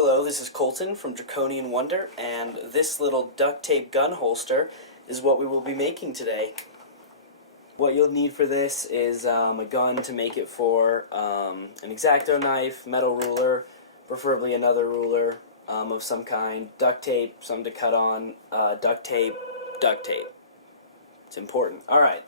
Hello, this is Colton from Draconian Wonder, and this little duct tape gun holster is what we will be making today. What you'll need for this is a gun to make it for, an X-Acto knife, metal ruler, preferably another ruler of some kind, duct tape, something to cut on, duct tape. It's important. Alright,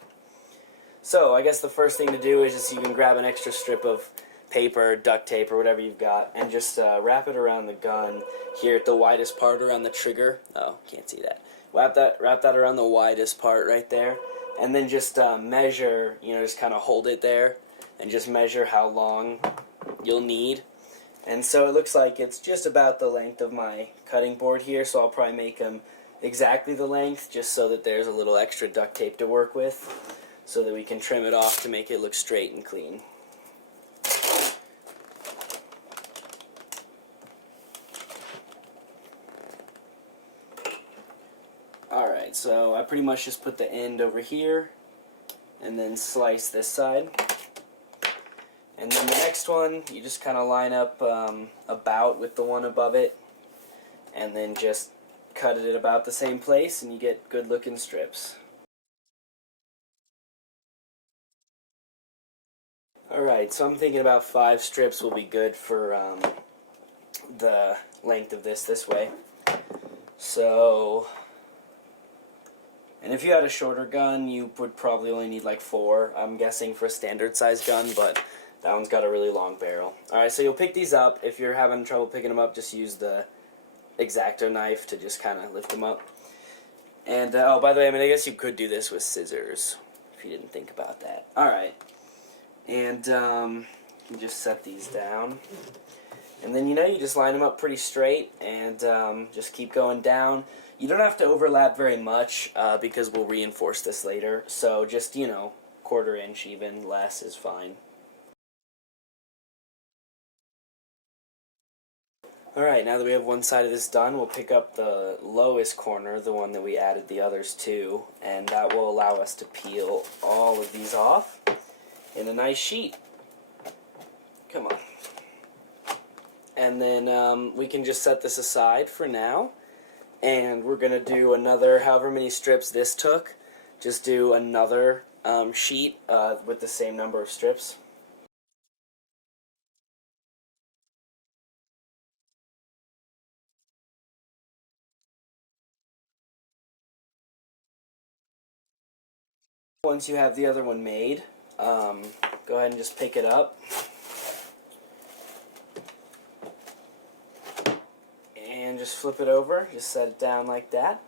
so I guess the first thing to do is just you can grab an extra strip of paper, duct tape, or whatever you've got, and just wrap it around the gun here at the widest part around the trigger. Oh, can't see that. Wrap that around the widest part right there, and then just measure, just kind of hold it there, and just measure how long you'll need. And so it looks like it's just about the length of my cutting board here, so I'll probably make them exactly the length, just so that there's a little extra duct tape to work with, so that we can trim it off to make it look straight and clean. Alright, so I pretty much just put the end over here and then slice this side. And then the next one, you just kind of line up about with the one above it, and then just cut it at about the same place, and you get good looking strips. Alright, so I'm thinking about 5 strips will be good for the length of this way. So, and if you had a shorter gun, you would probably only need like 4, I'm guessing, for a standard size gun, but that one's got a really long barrel. Alright, so you'll pick these up. If you're having trouble picking them up, just use the X-Acto knife to just kind of lift them up. And, oh, by the way, I guess you could do this with scissors, if you didn't think about that. Alright, and you just set these down. And then, you just line them up pretty straight, and just keep going down. You don't have to overlap very much, because we'll reinforce this later, so just, 1/4 inch even, less is fine. Alright, now that we have one side of this done, we'll pick up the lowest corner, the one that we added the others to, and that will allow us to peel all of these off in a nice sheet. Come on. And then we can just set this aside for now. And we're going to do another, however many strips this took, just do another sheet with the same number of strips. Once you have the other one made, go ahead and just pick it up. And just flip it over, just set it down like that,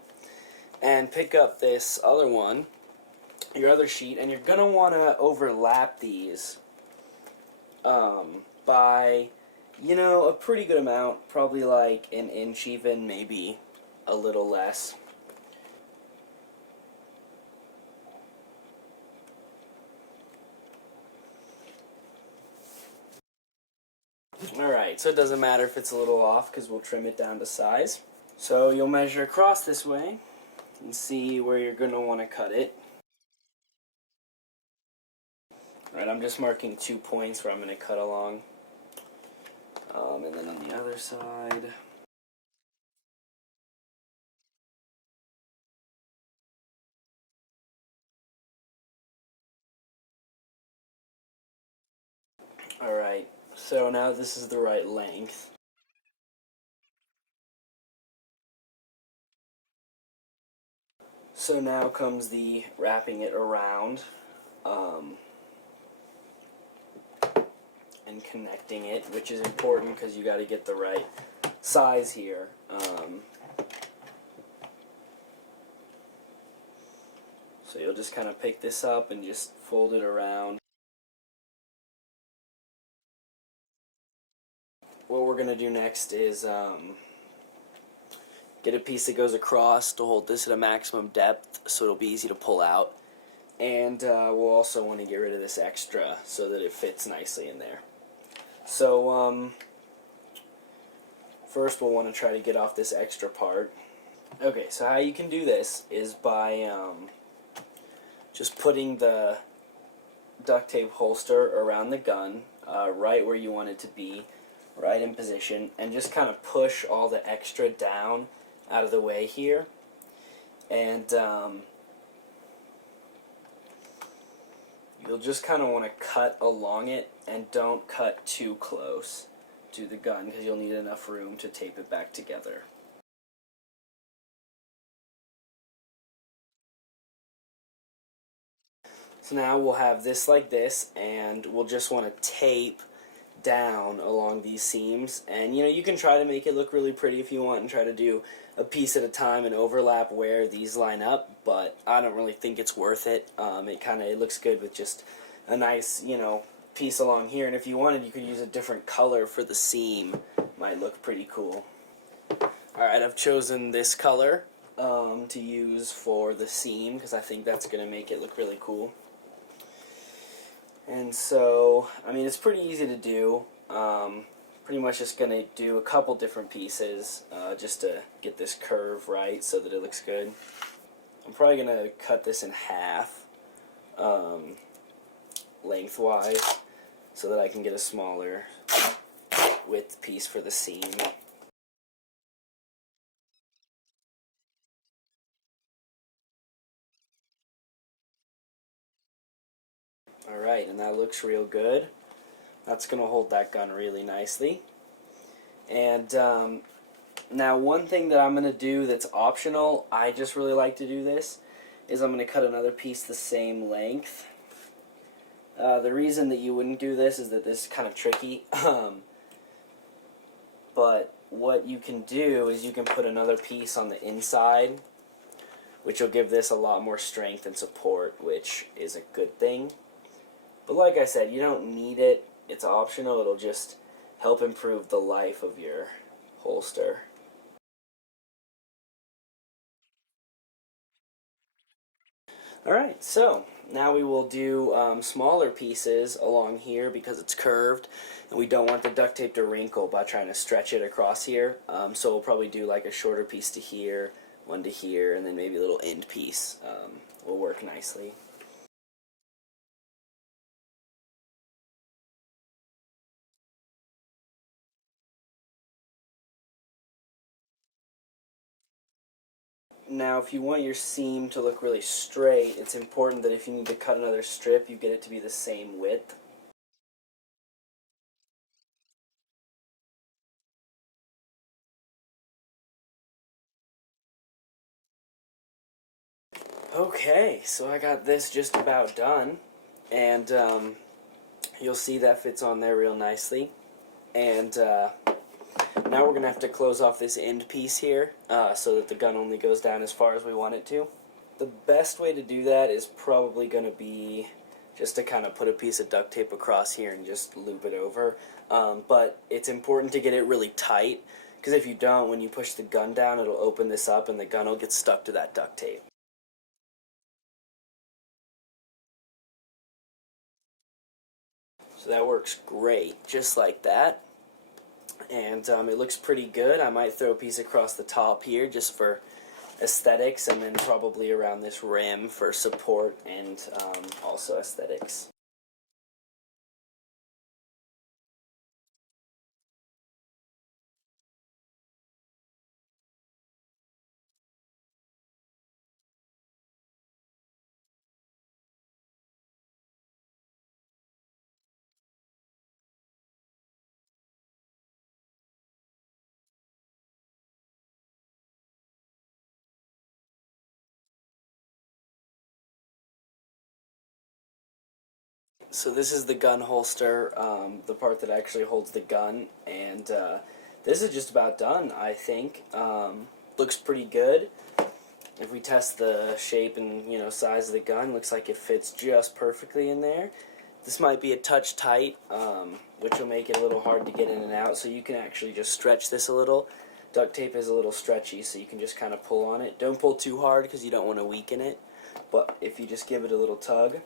and pick up this other one, your other sheet, and you're going to want to overlap these by, a pretty good amount, probably like an inch even, maybe a little less. Alright, so it doesn't matter if it's a little off because we'll trim it down to size. So you'll measure across this way and see where you're going to want to cut it. Alright, I'm just marking 2 points where I'm going to cut along. And then on the other side. Alright, so now this is the right length. So now comes the wrapping it around and connecting it, which is important because you got to get the right size here. So you'll just kind of pick this up and just fold it around. What we're going to do next is get a piece that goes across to hold this at a maximum depth so it'll be easy to pull out. And we'll also want to get rid of this extra so that it fits nicely in there. So first we'll want to try to get off this extra part. Okay, so how you can do this is by just putting the duct tape holster around the gun right where you want it to be. right in position, and just kind of push all the extra down out of the way here. And you'll just kind of want to cut along it, and don't cut too close to the gun because you'll need enough room to tape it back together. So now we'll have this like this, and we'll just want to tape down along these seams. And you can try to make it look really pretty if you want, and try to do a piece at a time and overlap where these line up, but I don't really think it's worth it. It looks good with just a nice piece along here, and if you wanted, you could use a different color for the seam. Might look pretty cool. Alright, I've chosen this color to use for the seam because I think that's going to make it look really cool. And so, it's pretty easy to do. Pretty much just going to do a couple different pieces just to get this curve right so that it looks good. I'm probably going to cut this in half lengthwise so that I can get a smaller width piece for the seam. Alright, and that looks real good. That's going to hold that gun really nicely. And now one thing that I'm going to do that's optional, I just really like to do this, is I'm going to cut another piece the same length. The reason that you wouldn't do this is that this is kind of tricky. But what you can do is you can put another piece on the inside, which will give this a lot more strength and support, which is a good thing. But like I said, you don't need it. It's optional. It'll just help improve the life of your holster. Alright, so now we will do smaller pieces along here because it's curved, and we don't want the duct tape to wrinkle by trying to stretch it across here. So we'll probably do like a shorter piece to here, one to here, and then maybe a little end piece will work nicely. Now, if you want your seam to look really straight, it's important that if you need to cut another strip, you get it to be the same width. Okay, so I got this just about done, and you'll see that fits on there real nicely. And now we're going to have to close off this end piece here so that the gun only goes down as far as we want it to. The best way to do that is probably going to be just to kind of put a piece of duct tape across here and just loop it over. But it's important to get it really tight, because if you don't, when you push the gun down, it'll open this up and the gun will get stuck to that duct tape. So that works great, just like that. And it looks pretty good. I might throw a piece across the top here just for aesthetics, and then probably around this rim for support and also aesthetics. So this is the gun holster, the part that actually holds the gun, and this is just about done, I think. Looks pretty good. If we test the shape and size of the gun, looks like it fits just perfectly in there. This might be a touch tight, which will make it a little hard to get in and out, so you can actually just stretch this a little. Duct tape is a little stretchy, so you can just kind of pull on it. Don't pull too hard because you don't want to weaken it, but if you just give it a little tug,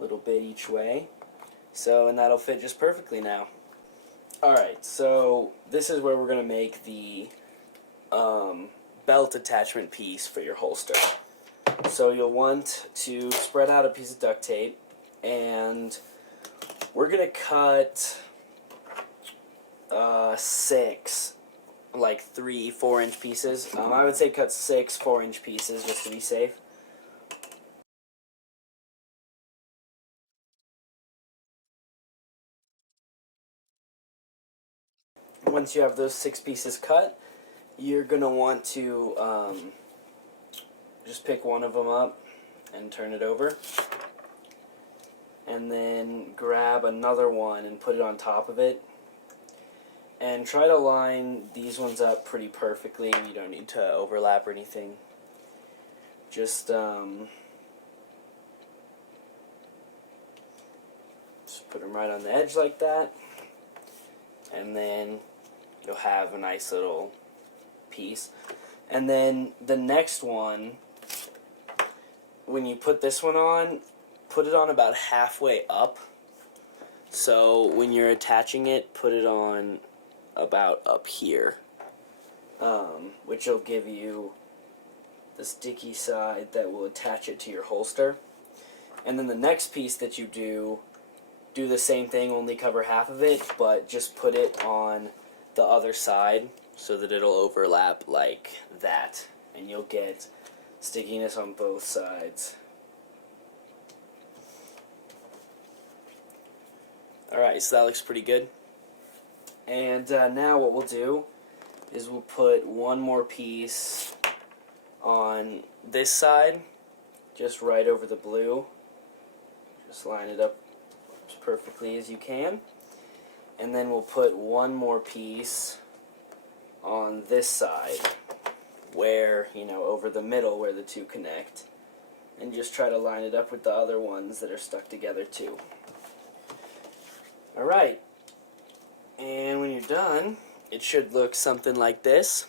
little bit each way, and that'll fit just perfectly now. Alright, so this is where we're going to make the belt attachment piece for your holster. So you'll want to spread out a piece of duct tape, and we're going to cut 6, like 3 4-inch pieces. I would say cut 6 4-inch pieces just to be safe. Once you have those 6 pieces cut, you're going to want to just pick one of them up and turn it over. And then grab another one and put it on top of it. And try to line these ones up pretty perfectly. You don't need to overlap or anything. Just put them right on the edge like that. And then you'll have a nice little piece. And then the next one, when you put this one on, put it on about halfway up. So when you're attaching it, put it on about up here, which will give you the sticky side that will attach it to your holster. And then the next piece that you do the same thing, only cover half of it, but just put it on the other side so that it'll overlap like that, and you'll get stickiness on both sides. Alright, so that looks pretty good. And now what we'll do is we'll put one more piece on this side, just right over the blue. Just line it up as perfectly as you can. And then we'll put one more piece on this side, where, over the middle where the two connect. And just try to line it up with the other ones that are stuck together too. Alright. And when you're done, it should look something like this.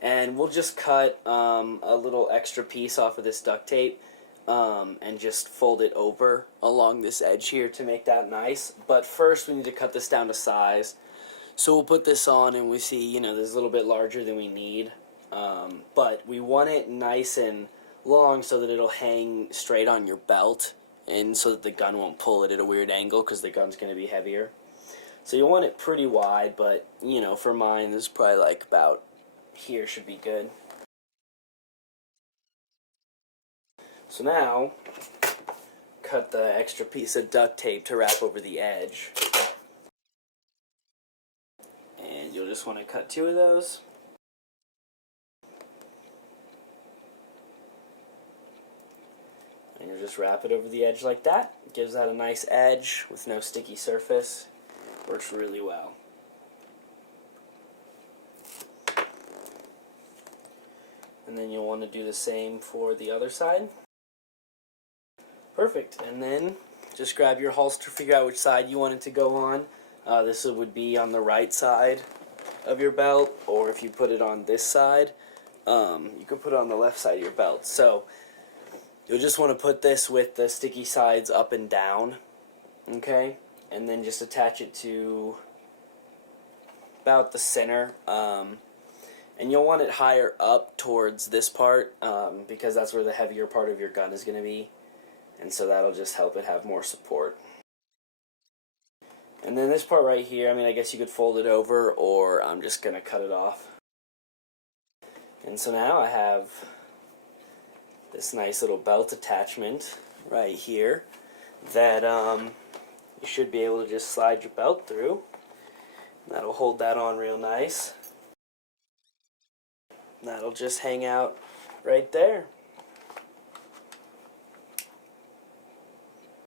And we'll just cut a little extra piece off of this duct tape and just fold it over along this edge here to make that nice. But first we need to cut this down to size. So we'll put this on and we see, this is a little bit larger than we need. But we want it nice and long so that it'll hang straight on your belt, and so that the gun won't pull it at a weird angle because the gun's going to be heavier. So you want it pretty wide, but, for mine, this is probably like about here should be good. So now, cut the extra piece of duct tape to wrap over the edge. And you'll just want to cut 2 of those. And you'll just wrap it over the edge like that. It gives that a nice edge with no sticky surface. Works really well. And then you'll want to do the same for the other side. Perfect. And then just grab your holster, figure out which side you want it to go on. This would be on the right side of your belt, or if you put it on this side, you can put it on the left side of your belt. So you'll just want to put this with the sticky sides up and down, okay? And then just attach it to about the center. And you'll want it higher up towards this part because that's where the heavier part of your gun is going to be. And so that'll just help it have more support. And then this part right here, I guess you could fold it over, or I'm just going to cut it off. And so now I have this nice little belt attachment right here that you should be able to just slide your belt through. That'll hold that on real nice. That'll just hang out right there.